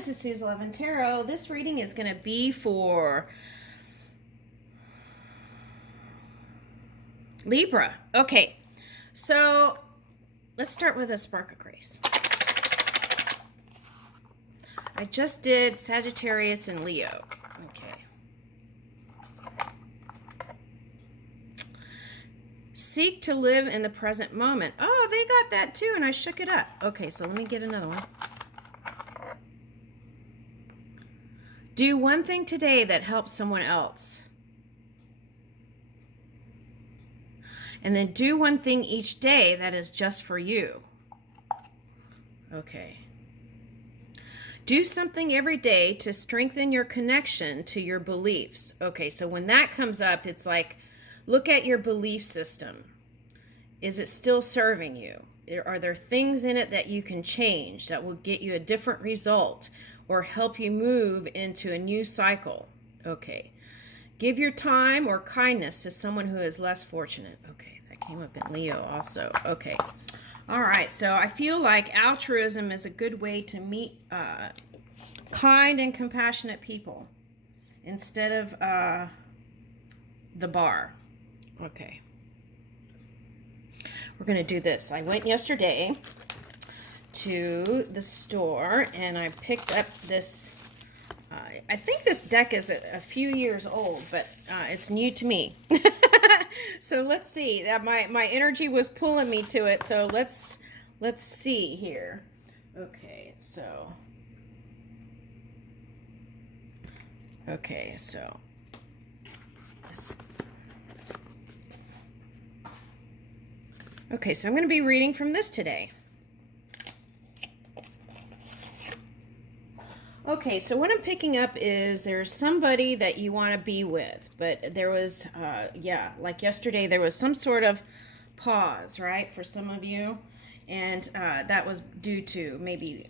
this is Sue's Love and Tarot. This reading is going to be for Libra. Okay, so let's start with a spark of grace. I just did Sagittarius and Leo. Okay. Seek to live in the present moment. Oh, they got that too, and I shook it up. Okay, so let me get another one. Do one thing today that helps someone else. And then do one thing each day that is just for you. Okay. Do something every day to strengthen your connection to your beliefs. Okay, so when that comes up, it's like, look at your belief system. Is it still serving you? Are there things in it that you can change that will get you a different result or help you move into a new cycle? Okay. Give your time or kindness to someone who is less fortunate. Okay, that came up in Leo also. Okay. All right, so I feel like altruism is a good way to meet kind and compassionate people instead of the bar. Okay. We're going to do this. I went yesterday to the store and I picked up this. I think this deck is a few years old, but it's new to me. So let's see. That my energy was pulling me to it. So let's see here. Okay, so Okay, so I'm going to be reading from this today. Okay, so what I'm picking up is there's somebody that you want to be with, but there was, like yesterday, there was some sort of pause, right, for some of you, and that was due to maybe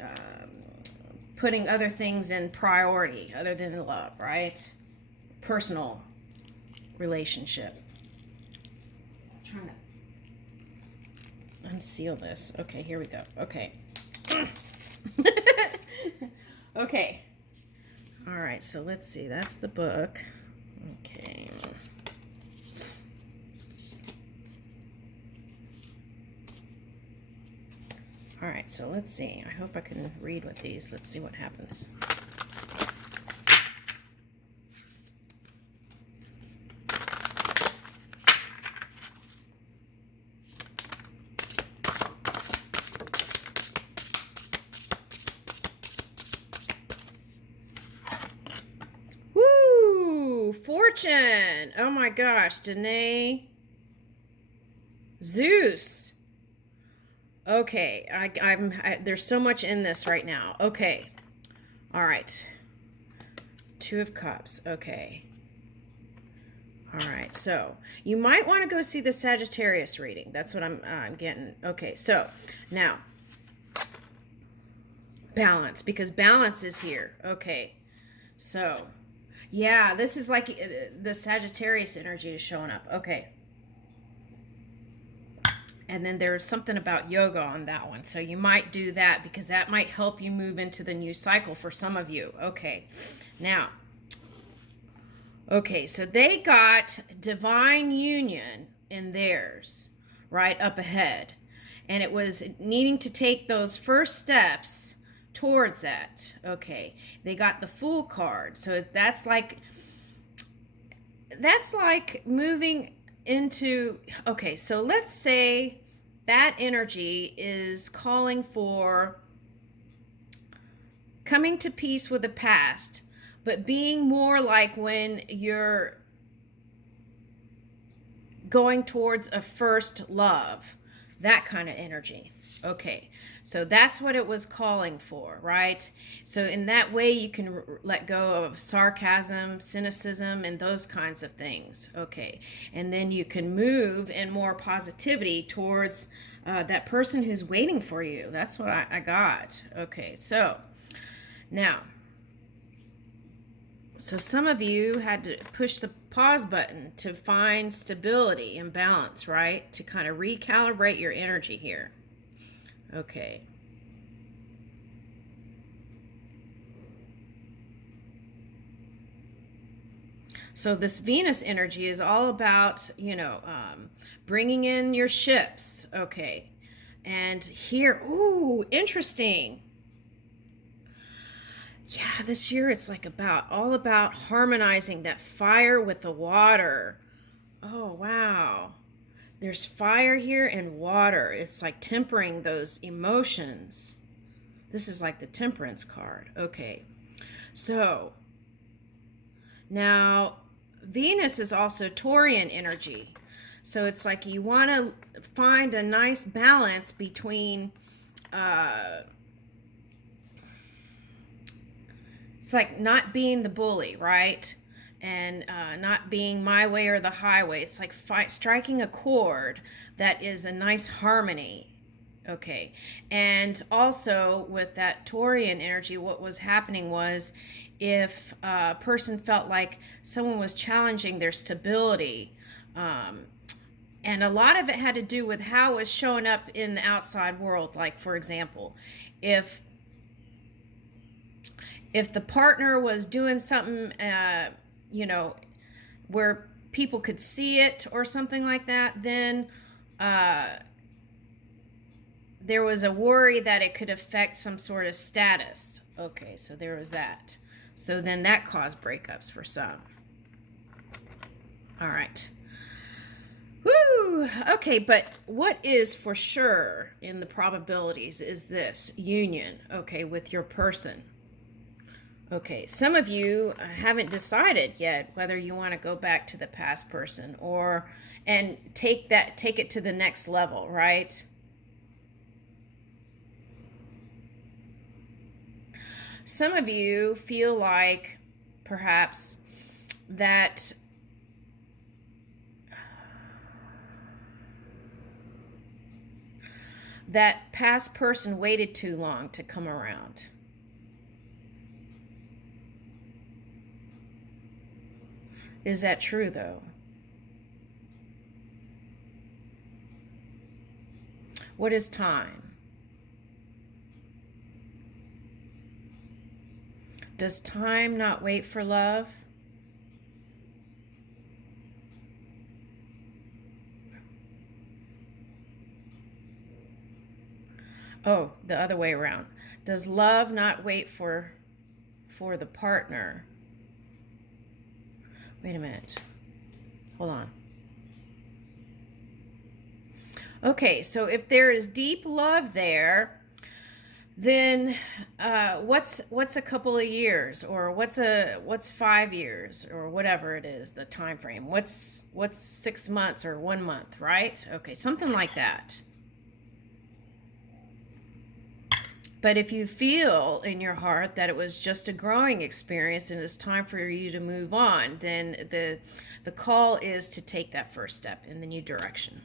putting other things in priority other than love, right? Personal relationship. I'm trying to unseal this. Okay, here we go. Okay. Okay. All right, so let's see. That's the book. Okay. All right, so let's see. I hope I can read with these. Let's see what happens. Fortune. Oh my gosh, Danae. Zeus. Okay, there's so much in this right now. Okay. All right. Two of Cups. Okay. All right. So, you might want to go see the Sagittarius reading. That's what I'm getting. Okay. So, now balance, because balance is here. Okay. So, yeah, this is like the Sagittarius energy is showing up. Okay. And then there's something about yoga on that one. So you might do that because that might help you move into the new cycle for some of you. Okay. Now, okay, so they got divine union in theirs right up ahead. And it was needing to take those first steps towards that. Okay, they got the Fool card, so that's like moving into, okay, so let's say that energy is calling for coming to peace with the past, but being more like when you're going towards a first love, that kind of energy. Okay, so that's what it was calling for, right? So in that way, you can let go of sarcasm, cynicism, and those kinds of things. Okay, and then you can move in more positivity towards that person who's waiting for you. That's what I got. Okay, so now, so some of you had to push the pause button to find stability and balance, right? To kind of recalibrate your energy here. Okay. So this Venus energy is all about, bringing in your ships. Okay. And here, ooh, interesting. Yeah, this year it's like all about harmonizing that fire with the water. Oh, wow. There's fire here and water. It's like tempering those emotions. This is like the Temperance card. Okay. So now Venus is also Taurian energy. So it's like you want to find a nice balance between it's like not being the bully, right? And not being my way or the highway. It's like striking a chord that is a nice harmony. Okay. And also with that Taurian energy, what was happening was if a person felt like someone was challenging their stability, and a lot of it had to do with how it was showing up in the outside world. Like, for example, if if the partner was doing something, you know, where people could see it or something like that, then there was a worry that it could affect some sort of status. Okay, so there was that. So then that caused breakups for some. All right. Woo! Okay, but what is for sure in the probabilities is this union, okay, with your person. Okay, some of you haven't decided yet whether you want to go back to the past person or and take it to the next level, right? Some of you feel like perhaps that that past person waited too long to come around. Is that true though? What is time? Does time not wait for love? Oh, the other way around. Does love not wait for the partner? Wait a minute. Hold on. Okay, so if there is deep love there, then what's a couple of years, or what's 5 years, or whatever it is, the time frame? What's 6 months or 1 month, right? Okay, something like that. But if you feel in your heart that it was just a growing experience and it's time for you to move on, then the call is to take that first step in the new direction.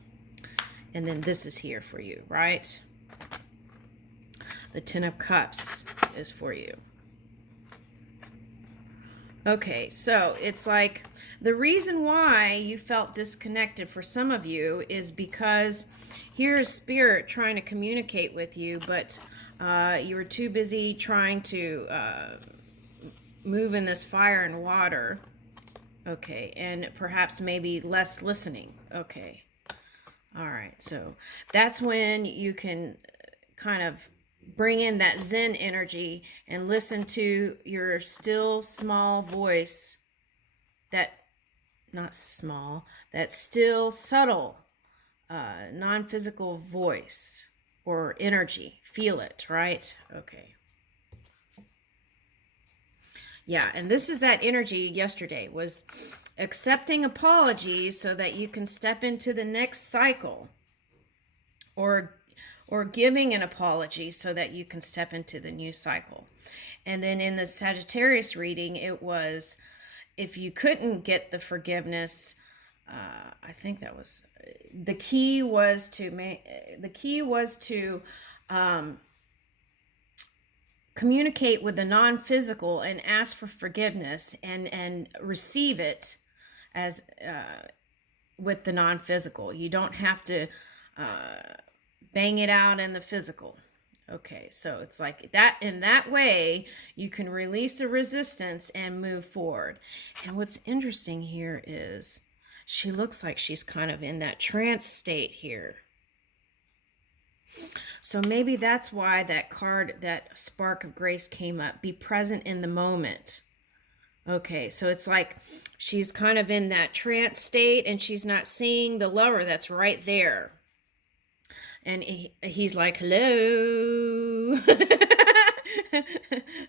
And then this is here for you, right? The Ten of Cups is for you. Okay, so it's like the reason why you felt disconnected for some of you is because here's Spirit trying to communicate with you, but you were too busy trying to move in this fire and water. Okay, and perhaps maybe less listening. Okay. All right, so that's when you can kind of bring in that Zen energy and listen to your still small voice, that not small, that still subtle non-physical voice or energy. Feel it, right? Okay. Yeah, and this is that energy yesterday was accepting apologies so that you can step into the next cycle, or giving an apology so that you can step into the new cycle. And then in the Sagittarius reading, it was if you couldn't get the forgiveness, I think that was the key was to communicate with the non-physical and ask for forgiveness and receive it as with the non-physical. You don't have to bang it out in the physical. Okay, so it's like that. In that way, you can release the resistance and move forward. And what's interesting here is she looks like she's kind of in that trance state here. So maybe that's why that card, that spark of grace came up. Be present in the moment. Okay, so it's like she's kind of in that trance state and she's not seeing the lover that's right there. And he's like, hello.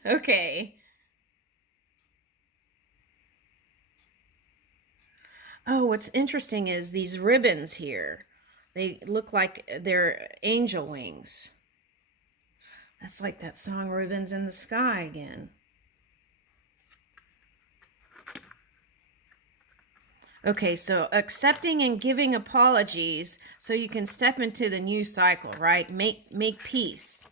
Okay. Oh, what's interesting is these ribbons here. They look like they're angel wings. That's like that song Ribbons in the Sky again. Okay, so accepting and giving apologies so you can step into the new cycle, right? Make peace.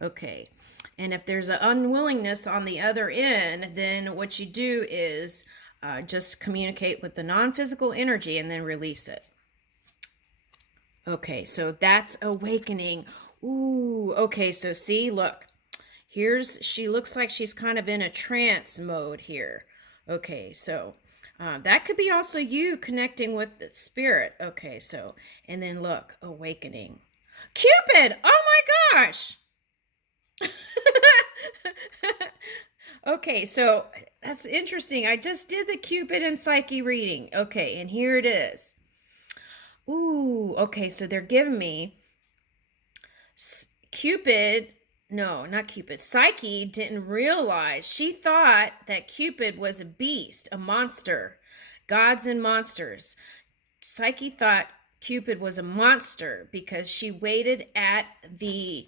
Okay. And if there's an unwillingness on the other end, then what you do is just communicate with the non-physical energy and then release it. Okay, so that's awakening. Ooh, okay, so see, look. She looks like she's kind of in a trance mode here. Okay, so that could be also you connecting with the spirit. Okay, so, and then look, awakening. Cupid! Oh my gosh! Okay, so that's interesting. I just did the Cupid and Psyche reading. Okay, and here it is. Ooh, okay, so they're giving me Cupid. No, not Cupid. Psyche didn't realize. She thought that Cupid was a beast, a monster, gods and monsters. Psyche thought Cupid was a monster because she waited at the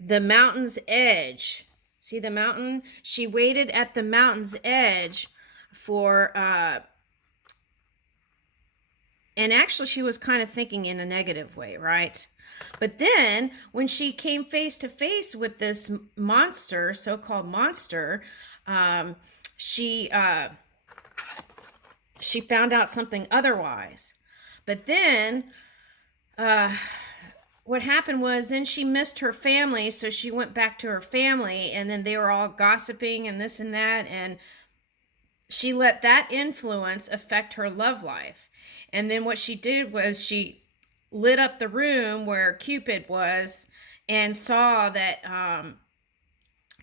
mountain's edge. See the mountain? She waited at the mountain's edge for and actually she was kind of thinking in a negative way, right? But then when she came face to face with this monster, so-called monster, um, she found out something otherwise. But then what happened was then she missed her family, so she went back to her family, and then they were all gossiping and this and that, and she let that influence affect her love life. And then what she did was she lit up the room where Cupid was and saw that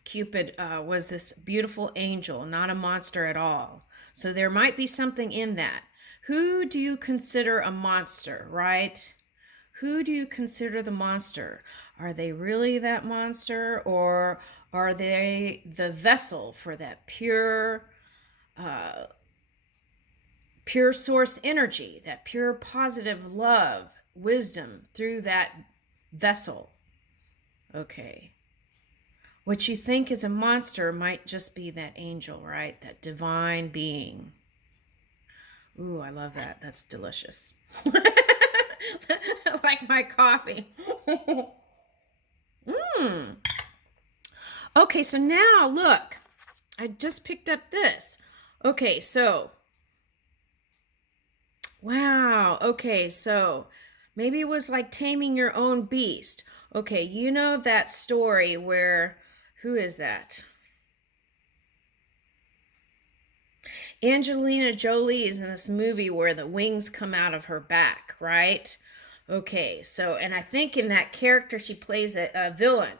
Cupid was this beautiful angel, not a monster at all. So there might be something in that. Who do you consider a monster, right? Who do you consider the monster? Are they really that monster, or are they the vessel for that pure source energy, that pure positive love, wisdom through that vessel? Okay. What you think is a monster might just be that angel, right? That divine being. Ooh, I love that. That's delicious. Like my coffee. Mmm. Okay, so now look. I just picked up this. Okay, so wow. Okay, so maybe it was like taming your own beast. Okay, you know that story where, who is that? Angelina Jolie is in this movie where the wings come out of her back, right? Okay, so, and I think in that character she plays a villain.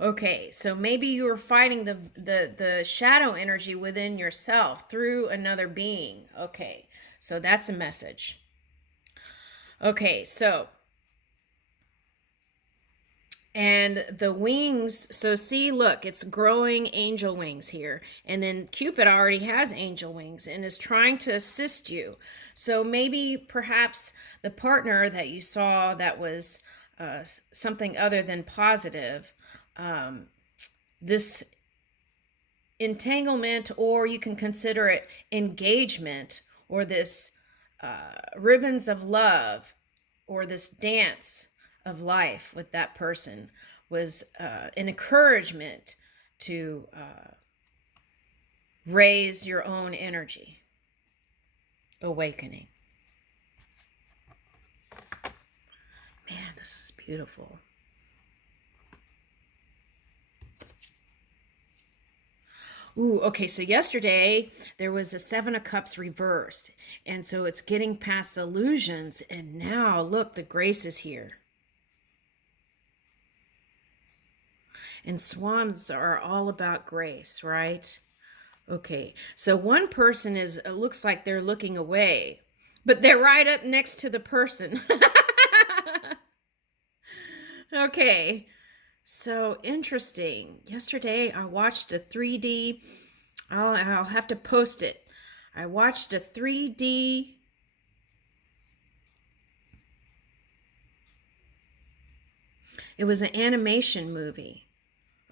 Okay, so maybe you were fighting the shadow energy within yourself through another being. Okay, so that's a message. Okay, so and the wings, so see, look, it's growing angel wings here. And then Cupid already has angel wings and is trying to assist you. So maybe perhaps the partner that you saw that was something other than positive, this entanglement, or you can consider it engagement, or this ribbons of love, or this dance of life with that person was an encouragement to raise your own energy. Awakening. Man, this is beautiful. Ooh, okay. So yesterday there was a Seven of Cups reversed. And so it's getting past illusions. And now look, the grace is here. And swans are all about grace, right? Okay. So one person is, it looks like they're looking away, but they're right up next to the person. Okay. So interesting. Yesterday I watched a 3D. I'll have to post it. I watched a 3D. It was an animation movie.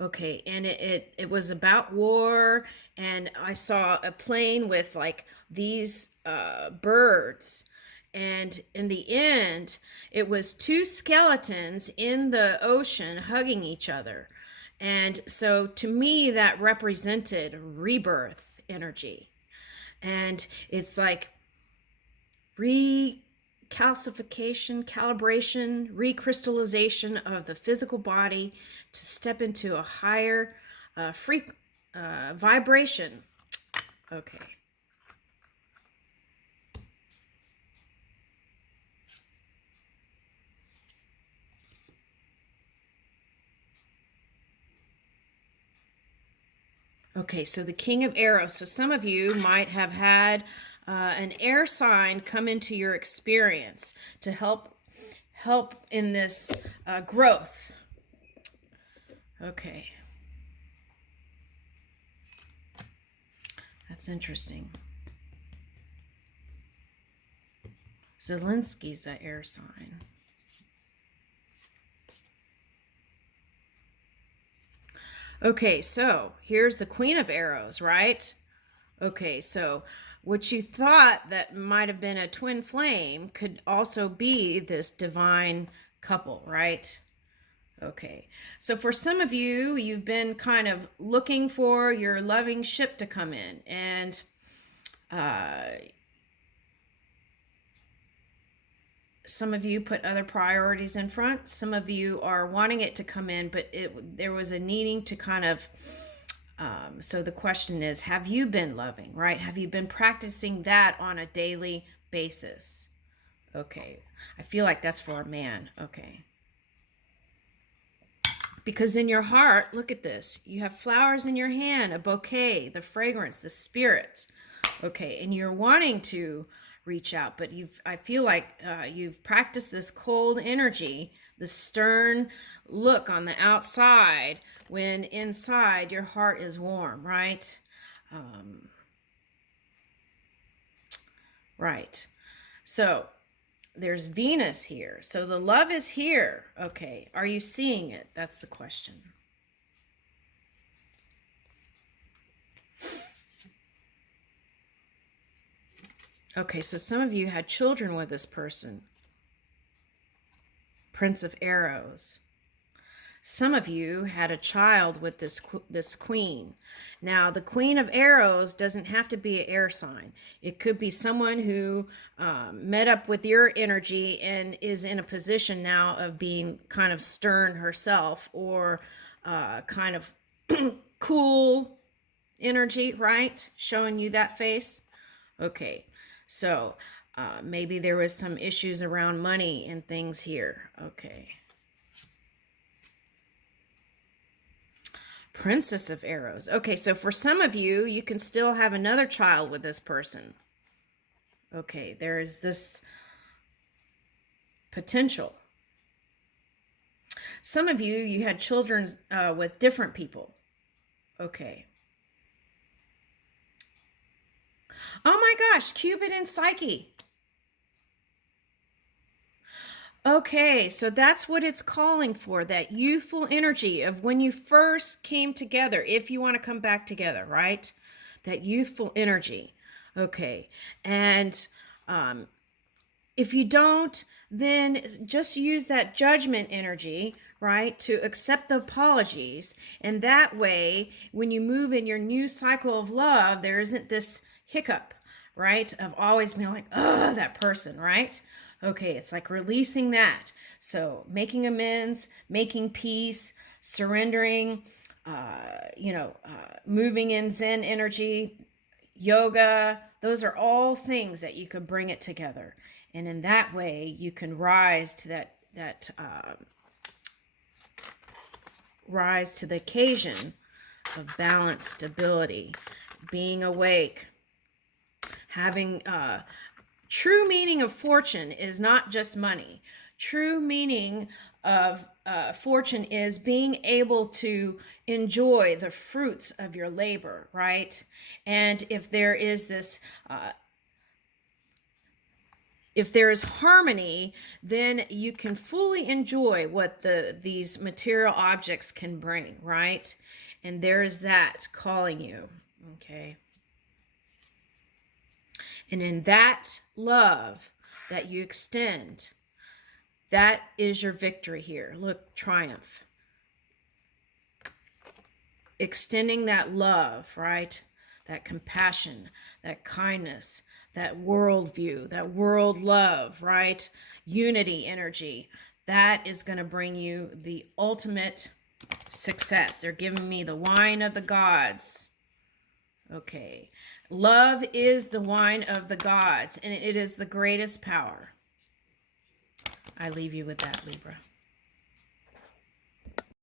Okay, and it was about war, and I saw a plane with like these birds, and in the end, it was two skeletons in the ocean hugging each other, and so to me that represented rebirth energy, and it's like calibration, recrystallization of the physical body to step into a higher free vibration. Okay. Okay, so the King of Arrows. So some of you might have had an air sign come into your experience to help in this growth. Okay. That's interesting. Zelensky's an air sign. Okay, so here's the Queen of Arrows, right? Okay, so what you thought that might have been a twin flame could also be this divine couple, right? Okay, so for some of you, you've been kind of looking for your loving ship to come in, and some of you put other priorities in front. Some of you are wanting it to come in, but there was a needing to kind of. So the question is, have you been loving, right? Have you been practicing that on a daily basis? Okay, I feel like that's for a man. Okay. Because in your heart, look at this. You have flowers in your hand, a bouquet, the fragrance, the spirit. Okay, and you're wanting to reach out, but I feel like you've practiced this cold energy, the stern look on the outside when inside your heart is warm, right? Right. So there's Venus here. So the love is here. Okay. Are you seeing it? That's the question. Okay, so some of you had children with this person. Prince of Arrows. Some of you had a child with this queen. Now, the Queen of Arrows doesn't have to be an air sign. It could be someone who met up with your energy and is in a position now of being kind of stern herself, or kind of cool energy, right? Showing you that face. Okay, so maybe there was some issues around money and things here. Okay. Princess of Arrows. Okay, so for some of you, you can still have another child with this person. Okay, there is this potential. Some of you, you had children with different people. Okay. Oh my gosh, Cupid and Psyche. Okay, so that's what it's calling for, that youthful energy of when you first came together, if you want to come back together, right? That youthful energy. Okay, and if you don't, then just use that judgment energy, right, to accept the apologies. And that way, when you move in your new cycle of love, there isn't this hiccup, right, of always being like, oh, that person, right? Okay, it's like releasing that. So making amends, making peace, surrendering, moving in Zen energy, yoga. Those are all things that you could bring it together. And in that way, you can rise to rise to the occasion of balance, stability, being awake, having true meaning of fortune is not just money. True meaning of fortune is being able to enjoy the fruits of your labor, right? And if there is this if there is harmony, then you can fully enjoy what these material objects can bring, right? And there is that calling you, okay? And in that love that you extend, that is your victory here. Look, triumph. Extending that love, right? That compassion, that kindness, that worldview, that world love, right? Unity energy. That is going to bring you the ultimate success. They're giving me the wine of the gods. Okay. Love is the wine of the gods, and it is the greatest power. I leave you with that, Libra.